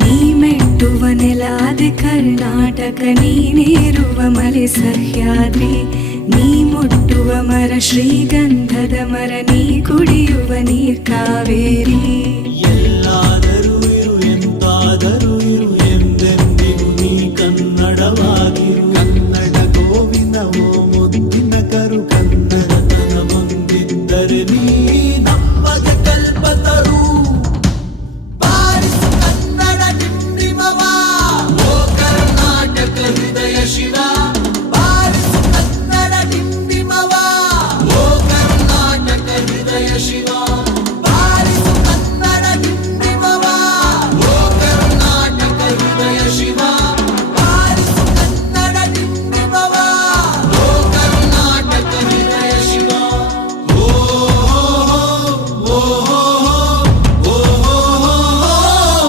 ನೀ ಮೆಟ್ಟುವ ನೆಲಾದೆ ಕರ್ನಾಟಕ, ನೀನೇರುವ ಮಲೆ ಸಹ್ಯಾದ್ರಿ, ನೀ ಮುಟ್ಟುವ ಮರ ಶ್ರೀಗಂಧದ ಮರ, ನೀ ಕುಡಿಯುವ ನೀರ್ ಕಾವೇರಿ. ಎಲ್ಲಾದರೂ